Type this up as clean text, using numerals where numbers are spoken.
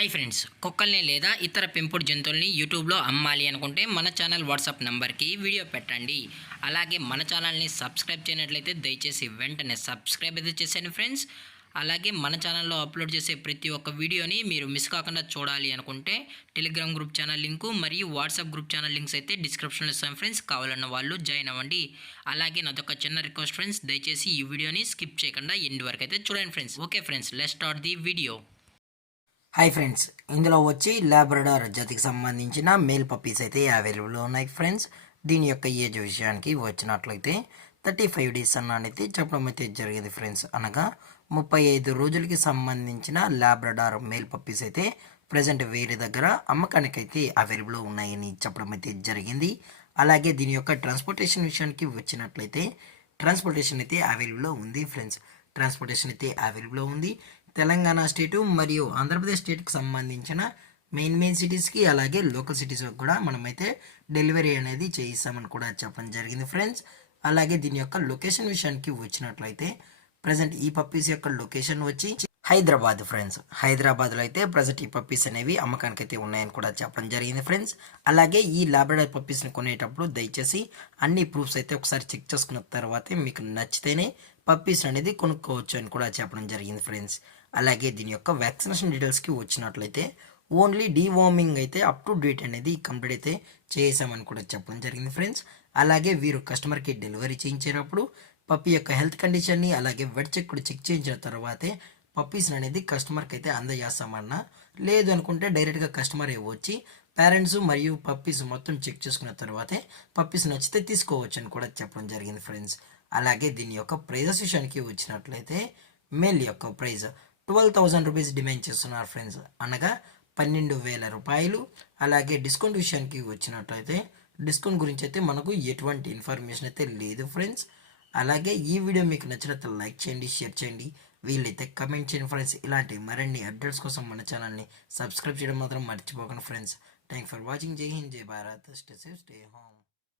Hi friends, కుక్కల్ని లేదా ఇతర పెంపుడు జంతువుల్ని యూట్యూబ్లో అమ్మాలి అనుకుంటే మన ఛానల్ వాట్సాప్ నెంబర్కి వీడియో పెట్టండి. అలాగే మన ఛానల్ని సబ్స్క్రైబ్ చేయనట్లయితే దయచేసి వెంటనే సబ్స్క్రైబ్ అయితే చేసేయండి ఫ్రెండ్స్. అలాగే మన ఛానల్లో అప్లోడ్ చేసే ప్రతి ఒక్క వీడియోని మీరు మిస్ కాకుండా చూడాలి అనుకుంటే టెలిగ్రామ్ గ్రూప్ ఛానల్ లింకు మరియు వాట్సాప్ గ్రూప్ ఛానల్ లింక్స్ అయితే డిస్క్రిప్షన్లో ఇస్తాం ఫ్రెండ్స్. కావాలన్న వాళ్ళు జాయిన్ అవ్వండి. అలాగే నాదొక చిన్న రిక్వెస్ట్ ఫ్రెండ్స్, దయచేసి ఈ వీడియోని స్కిప్ చేయకుండా ఎండ్ వరకు అయితే చూడండి friends. Okay friends, let's start the video. Hi friends, ఇందులో వచ్చి లాబ్రడార్ జాతికి సంబంధించిన మేల్ పప్పీస్ అయితే అవైలబుల్లో ఉన్నాయి ఫ్రెండ్స్. దీని యొక్క ఏజ్ విషయానికి వచ్చినట్లయితే 35 డేస్ అన్నది చెప్పడం అయితే జరిగింది ఫ్రెండ్స్. అనగా 35 రోజులకి సంబంధించిన లాబ్రడార్ మేల్ పప్పీస్ అయితే ప్రజెంట్ వేరే దగ్గర అమ్మకానికి అయితే అవైలబుల్లో ఉన్నాయని చెప్పడం అయితే జరిగింది. అలాగే దీని యొక్క ట్రాన్స్పోర్టేషన్ విషయానికి వచ్చినట్లయితే ట్రాన్స్పోర్టేషన్ అయితే అవైలబుల్లో ఉంది ఫ్రెండ్స్. ట్రాన్స్పోర్టేషన్ అయితే అవైలబుల్లో ఉంది. తెలంగాణ స్టేటు మరియు ఆంధ్రప్రదేశ్ స్టేట్కి సంబంధించిన మెయిన్ సిటీస్కి అలాగే లోకల్ సిటీస్కి కూడా మనమైతే డెలివరీ అనేది చేయిస్తామని కూడా చెప్పడం జరిగింది ఫ్రెండ్స్. అలాగే దీని యొక్క లొకేషన్ విషయానికి వచ్చినట్లయితే ప్రజెంట్ ఈ పప్పీస్ యొక్క లొకేషన్ వచ్చి హైదరాబాద్ ఫ్రెండ్స్. హైదరాబాద్లో అయితే ప్రజెంట్ ఈ పప్పీస్ అనేవి అమ్మకానికి అయితే ఉన్నాయని కూడా చెప్పడం జరిగింది ఫ్రెండ్స్. అలాగే ఈ లాబ్రడార్ పప్పీస్ని కొనేటప్పుడు దయచేసి అన్ని ప్రూఫ్స్ అయితే ఒకసారి చెక్ చేసుకున్న తర్వాతే మీకు నచ్చితేనే పప్పీస్ అనేది కొనుక్కోవచ్చు అని కూడా చెప్పడం జరిగింది ఫ్రెండ్స్. అలాగే దీని యొక్క వ్యాక్సినేషన్ డీటెయిల్స్కి వచ్చినట్లయితే ఓన్లీ డీవార్మింగ్ అయితే అప్ టు డేట్ అనేది కంప్లీట్ అయితే చేసామని కూడా చెప్పడం జరిగింది ఫ్రెండ్స్. అలాగే వీరు కస్టమర్కి డెలివరీ చేయించేటప్పుడు పప్పీ యొక్క హెల్త్ కండిషన్ని అలాగే వెట్ చెక్ కూడా చెక్ చేయించిన తర్వాతే పప్పీస్ అనేది కస్టమర్కి అయితే అందజేస్తామన్నా, లేదు అనుకుంటే డైరెక్ట్గా కస్టమర్ వచ్చి పేరెంట్స్ మరియు పప్పీస్ మొత్తం చెక్ చేసుకున్న తర్వాతే పప్పీస్ నచ్చితే తీసుకోవచ్చు అని కూడా చెప్పడం జరిగింది ఫ్రెండ్స్. అలాగే దీని యొక్క ప్రైజెస్ విషయానికి వచ్చినట్లయితే మేల్ యొక్క ప్రైజ్ 12,000 రూపీస్ డిమాండ్ చేస్తున్నారు ఫ్రెండ్స్, అనగా 12,000 రూపాయలు. అలాగే డిస్కౌంట్ విషయానికి వచ్చినట్లయితే డిస్కౌంట్ గురించి అయితే మనకు ఎటువంటి ఇన్ఫర్మేషన్ అయితే లేదు ఫ్రెండ్స్. అలాగే ఈ వీడియో మీకు నచ్చినట్లయితే లైక్ చేయండి, షేర్ చేయండి, వీలైతే కమెంట్ చేయండి ఫ్రెండ్స్. ఇలాంటి మరిన్ని అప్డేట్స్ కోసం మన ఛానల్ని సబ్స్క్రైబ్ చేయడం మాత్రం మర్చిపోకండి ఫ్రెండ్స్. Thank for watching. జై హింద్, జై Bharat, stay safe, stay home.